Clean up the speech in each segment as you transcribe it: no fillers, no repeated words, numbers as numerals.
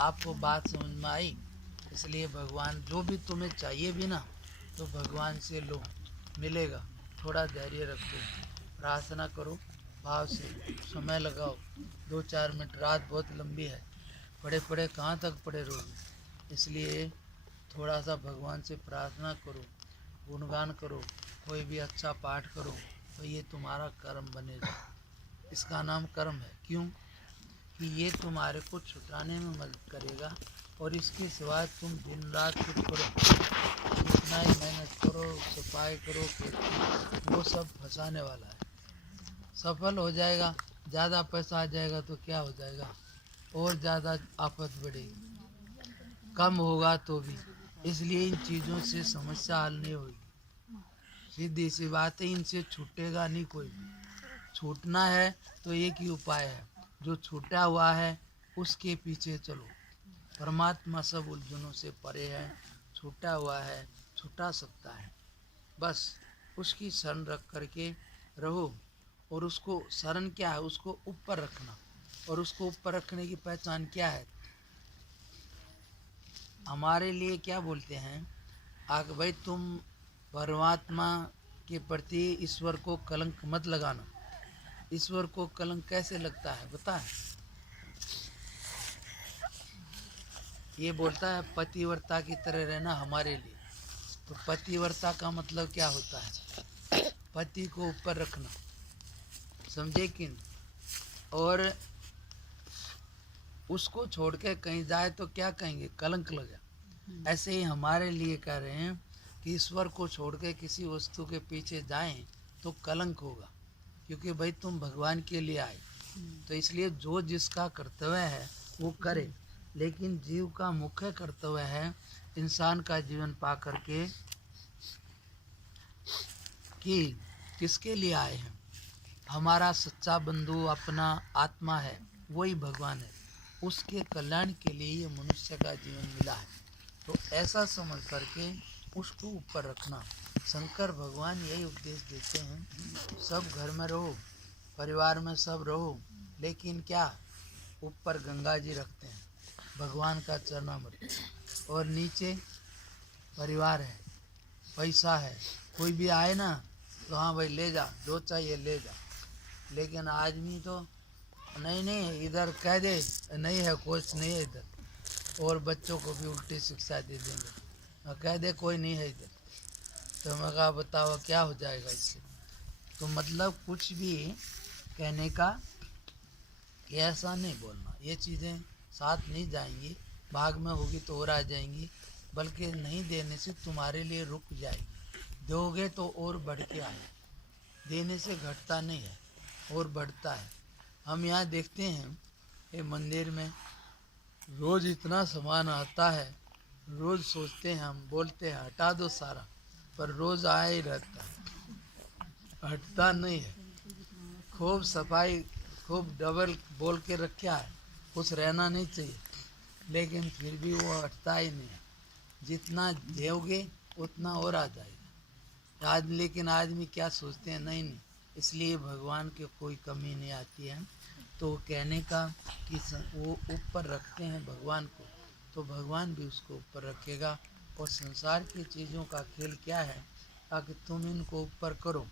आपको बात समझ में आई। इसलिए भगवान जो भी तुम्हें चाहिए भी ना, तो भगवान से लो, मिलेगा। थोड़ा धैर्य रखो, प्रार्थना करो भाव से, समय लगाओ। 2-4 मिनट, रात बहुत लंबी है, पड़े पड़े कहाँ तक पड़े रहोगे। इसलिए थोड़ा सा भगवान से प्रार्थना करो, गुणगान करो, कोई भी अच्छा पाठ करो, तो ये तुम्हारा कर्म बनेगा। इसका नाम कर्म है। क्यों? कि ये तुम्हारे को छुटाने में मदद करेगा। और इसके सिवाय तुम दिन रात कुछ करो, कितना ही मेहनत करो, सफाई करो, वो सब फंसाने वाला है। सफल हो जाएगा, ज़्यादा पैसा आ जाएगा तो क्या हो जाएगा, और ज़्यादा आफत बढ़ेगी। कम होगा तो भी। इसलिए इन चीज़ों से समस्या हल नहीं होगी। सीधी सी बात है, इनसे छूटेगा नहीं कोई भी। छूटना है तो एक ही उपाय है, जो छूटा हुआ है उसके पीछे चलो। परमात्मा सब उलझनों से परे है, छूटा हुआ है, छुटा सकता है। बस उसकी शरण रख करके रहो। और उसको शरण क्या है, उसको ऊपर रखना। और उसको ऊपर रखने की पहचान क्या है? हमारे लिए क्या बोलते हैं, आग भाई तुम परमात्मा के प्रति ईश्वर को कलंक मत लगाना। ईश्वर को कलंक कैसे लगता है बता है? ये बोलता है पतिव्रता की तरह रहना हमारे लिए। तो पतिव्रता का मतलब क्या होता है? पति को ऊपर रखना, समझे कि नहीं? और उसको छोड़ के कहीं जाए तो क्या कहेंगे, कलंक लगा। ऐसे ही हमारे लिए कह रहे हैं कि ईश्वर को छोड़ के किसी वस्तु के पीछे जाएं तो कलंक होगा, क्योंकि भाई तुम भगवान के लिए आए। तो इसलिए जो जिसका कर्तव्य है वो करे, लेकिन जीव का मुख्य कर्तव्य है इंसान का जीवन पा करके कि किसके लिए आए हैं। हमारा सच्चा बंधु अपना आत्मा है, वही भगवान है। उसके कल्याण के लिए ये मनुष्य का जीवन मिला है। तो ऐसा समझ करके उसको ऊपर रखना। शंकर भगवान यही उपदेश देते हैं, सब घर में रहो, परिवार में सब रहो, लेकिन क्या, ऊपर गंगा जी रखते हैं, भगवान का चरणामृत, और नीचे परिवार है, पैसा है। कोई भी आए ना तो हाँ भाई ले जा, जो चाहिए ले जा। लेकिन आदमी तो नहीं नहीं इधर कह दे, नहीं है कुछ नहीं है इधर, और बच्चों को भी उल्टी शिक्षा दे देंगे और कह दे कोई नहीं है इधर। तो मैं कहा बताओ क्या हो जाएगा इससे। तो मतलब कुछ भी कहने का कि ऐसा नहीं बोलना, ये चीज़ें साथ नहीं जाएंगी, भाग में होगी तो और आ जाएंगी, बल्कि नहीं देने से तुम्हारे लिए रुक जाएगी। दोगे तो और बढ़ के आए, देने से घटता नहीं है और बढ़ता है। हम यहाँ देखते हैं ये मंदिर में रोज़ इतना सामान आता है, रोज़ सोचते हैं, हम बोलते हैं हटा दो सारा, पर रोज़ आया ही रहता है, हटता नहीं है। खूब सफाई, खूब डबल बोल के रखा है, कुछ रहना नहीं चाहिए, लेकिन फिर भी वो हटता ही नहीं है। जितना दोगे उतना और आ जाएगा। आज लेकिन आदमी क्या सोचते हैं, नहीं नहीं, इसलिए भगवान की कोई कमी नहीं आती है। तो कहने का कि वो ऊपर रखते हैं भगवान को, तो भगवान भी उसको ऊपर रखेगा। और संसार की चीज़ों का खेल क्या है, ताकि तुम इनको ऊपर करो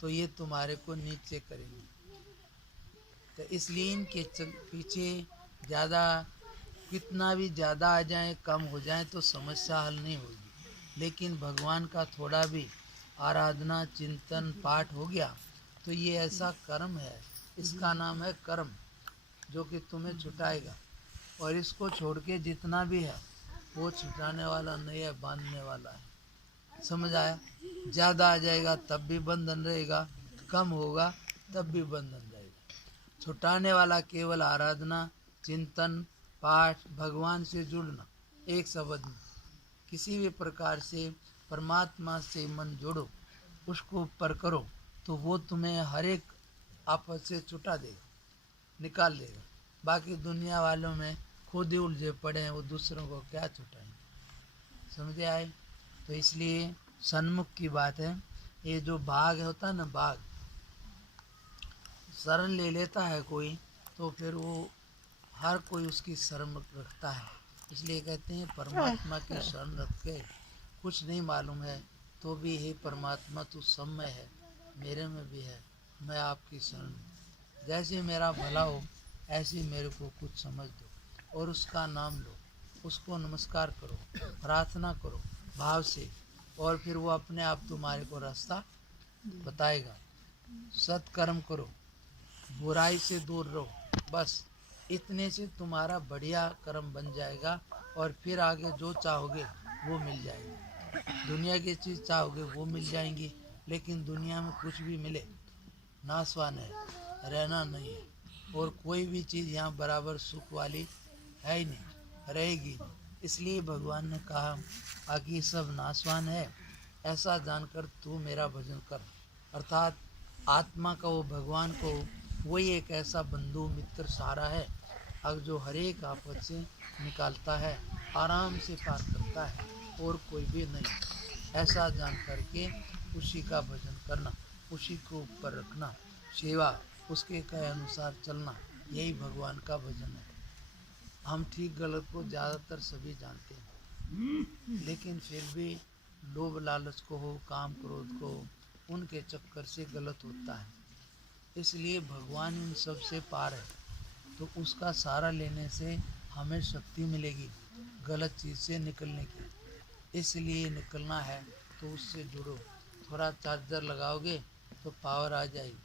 तो ये तुम्हारे को नीचे करेंगे। तो इसलिए इनके पीछे ज़्यादा, कितना भी ज़्यादा आ जाए कम हो जाए तो समस्या हल नहीं होगी। लेकिन भगवान का थोड़ा भी आराधना चिंतन पाठ हो गया तो ये ऐसा कर्म है, इसका नाम है कर्म, जो कि तुम्हें छुटाएगा। और इसको छोड़ के जितना भी है वो छुटाने वाला नहीं है, बांधने वाला है। समझ आया? ज़्यादा आ जाएगा तब भी बंधन रहेगा, कम होगा तब भी बंधन रहेगा। छुटाने वाला केवल आराधना चिंतन पाठ, भगवान से जुड़ना। एक शब्द में किसी भी प्रकार से परमात्मा से मन जोड़ो, उसको ऊपर करो, तो वो तुम्हें हर एक आफत से छुटा देगा, निकाल देगा। बाकी दुनिया वालों में खुद ही उलझे पड़े हैं, वो दूसरों को क्या छुटाएंगे। समझे आए? तो इसलिए सन्मुख की बात है। ये जो बाघ होता है ना, बाघ शरण ले लेता है कोई, तो फिर वो हर कोई उसकी शरण रखता है। इसलिए कहते हैं परमात्मा की शरण रख के कुछ नहीं मालूम है तो भी हे परमात्मा तू सब में है, मेरे में भी है, मैं आपकी शरण हूँ। जैसे मेरा भला हो ऐसे मेरे को कुछ समझ दो और उसका नाम लो, उसको नमस्कार करो, प्रार्थना करो भाव से, और फिर वो अपने आप तुम्हारे को रास्ता बताएगा। सत्कर्म करो, बुराई से दूर रहो, बस इतने से तुम्हारा बढ़िया कर्म बन जाएगा और फिर आगे जो चाहोगे वो मिल जाएगी। दुनिया की चीज़ चाहोगे वो मिल जाएंगी, लेकिन दुनिया में कुछ भी मिले नासवान है, रहना नहीं है, और कोई भी चीज़ यहाँ बराबर सुख वाली है ही नहीं, रहेगी नहीं। इसलिए भगवान ने कहा आकि सब नासवान है, ऐसा जानकर तू मेरा भजन कर। अर्थात आत्मा का वो भगवान को वही एक ऐसा बंधु मित्र सहारा है अब जो हर एक आफत से निकालता है, आराम से पार करता है, और कोई भी नहीं। ऐसा जान करके उसी का भजन करना, उसी को ऊपर रखना, सेवा उसके कहे अनुसार चलना, यही भगवान का भजन है। हम ठीक गलत को ज़्यादातर सभी जानते हैं, लेकिन फिर भी लोभ लालच को हो, काम क्रोध को, उनके चक्कर से गलत होता है। इसलिए भगवान इन सब से पार है, तो उसका सहारा लेने से हमें शक्ति मिलेगी गलत चीज़ से निकलने की। इसलिए निकलना है तो उससे जुड़ो। थोड़ा चार्जर लगाओगे तो पावर आ जाएगी,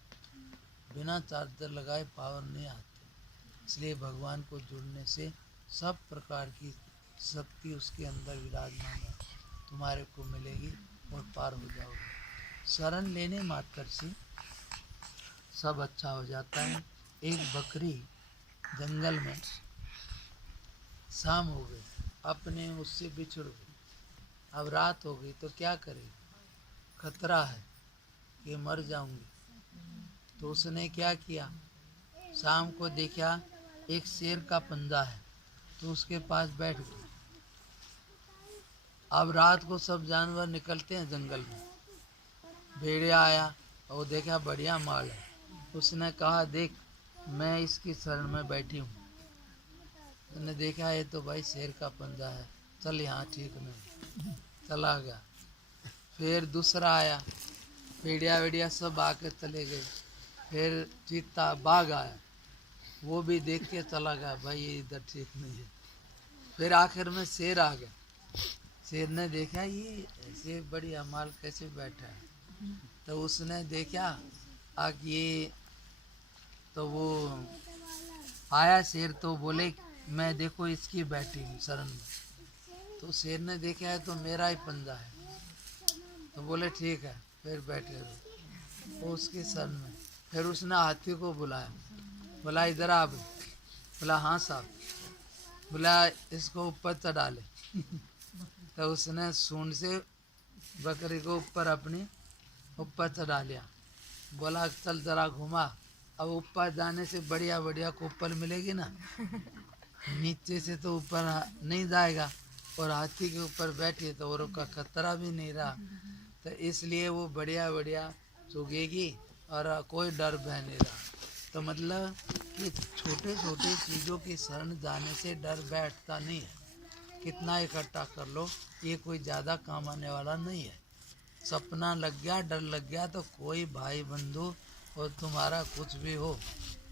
बिना चार्जर लगाए पावर नहीं आती। इसलिए भगवान को जुड़ने से सब प्रकार की शक्ति उसके अंदर विराजमान है, तुम्हारे को मिलेगी और पार हो जाओगे। शरण लेने मात्र से सब अच्छा हो जाता है। एक बकरी जंगल में शाम हो गई, अपने उससे बिछड़ गई, अब रात हो गई तो क्या करेगी, खतरा है कि मर जाऊंगी। तो उसने क्या किया, शाम को देखा एक शेर का पंजा है तो उसके पास बैठ गई। अब रात को सब जानवर निकलते हैं जंगल में, भेड़िया आया और देखा बढ़िया माल है, उसने कहा देख मैं इसकी शरण में बैठी हूँ। उसने देखा ये तो भाई शेर का पंजा है, चल यहाँ ठीक नहीं, चला गया। फिर दूसरा आया, भेड़िया वेड़िया सब आके चले गए। फिर चीता बाघ आया, वो भी देख के चला गया, भाई ये इधर ठीक नहीं है। फिर आखिर में शेर आ गया, शेर ने देखा ये ऐसे बढ़िया माल कैसे बैठा है, तो उसने देखा कि ये तो वो आया शेर, तो बोले मैं देखो इसकी बैठी हूँ शरण में। तो शेर ने देखा है तो मेरा ही पंजा है, तो बोले ठीक है, फिर बैठे रहो वो उसकी शरण में। फिर उसने हाथी को बुलाया, बोला इधर आ। बोला हाँ साहब। बोला इसको ऊपर चढ़ा ले। तो उसने सूंड से बकरी को ऊपर अपनी ऊपर चढ़ा लिया। बोला चल जरा घुमा। अब ऊपर जाने से बढ़िया बढ़िया को ऊपर मिलेगी ना, नीचे से तो ऊपर नहीं जाएगा, और हाथी के ऊपर बैठे तो और का खतरा भी नहीं रहा, तो इसलिए वो बढ़िया बढ़िया चुगेगी और कोई डर बह नहीं रहा। तो मतलब कि छोटे छोटे चीज़ों की शरण जाने से डर बैठता नहीं है। कितना इकट्ठा कर लो, ये कोई ज़्यादा काम आने वाला नहीं है। सपना लग गया, डर लग गया तो कोई भाई बंधु और तुम्हारा कुछ भी हो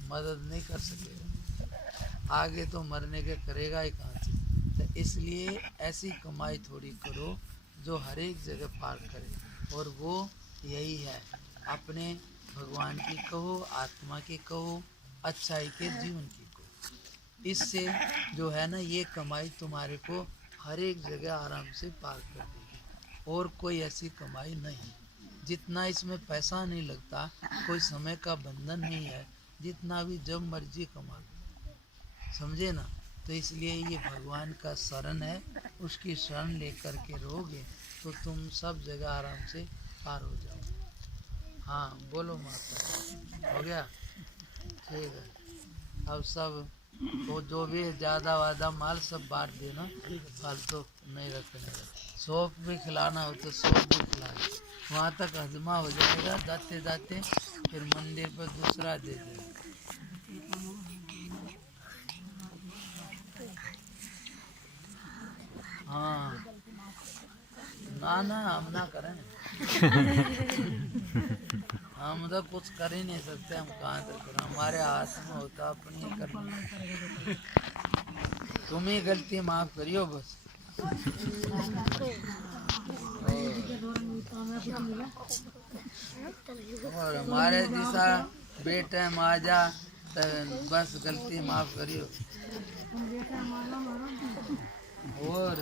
मदद नहीं कर सकेगा, आगे तो मरने के करेगा ही कहाँ से। तो इसलिए ऐसी कमाई थोड़ी करो जो हर एक जगह पार करे, और वो यही है अपने भगवान की कहो, आत्मा की कहो, अच्छाई के जीवन की कहो। इससे जो है ना ये कमाई तुम्हारे को हर एक जगह आराम से पार कर देगी, और कोई ऐसी कमाई नहीं। जितना इसमें पैसा नहीं लगता, कोई समय का बंधन नहीं है, जितना भी जब मर्जी कमा लो, समझे ना। तो इसलिए ये भगवान का शरण है, उसकी शरण लेकर के रहोगे तो तुम सब जगह आराम से पार हो जाओगे। हाँ बोलो माता, हो गया ठीक है। अब सब वो जो भी ज़्यादा वादा माल सब बांट देना, फालतू नहीं रखने का। सौंफ भी खिलाना हो तो सौंफ भी खिलाना, वहाँ तक हजमा हो जाएगा, जाते जाते फिर मंदिर पर दूसरा दे देना। ना ना हम ना करें। हम तो कुछ कर ही नहीं सकते, हम कहाँ तक करें, हमारे हाथ में होता अपनी करना। तुम ही गलती माफ करियो बस। और हमारे जैसा बेटे माजा तो बस गलती माफ करियो। और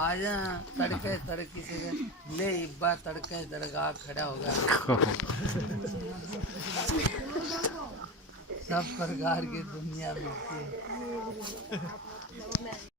आजा तड़के तड़के से ले इब्बा तड़के दरगाह खड़ा होगा। सब प्रकार की दुनिया मिलती है।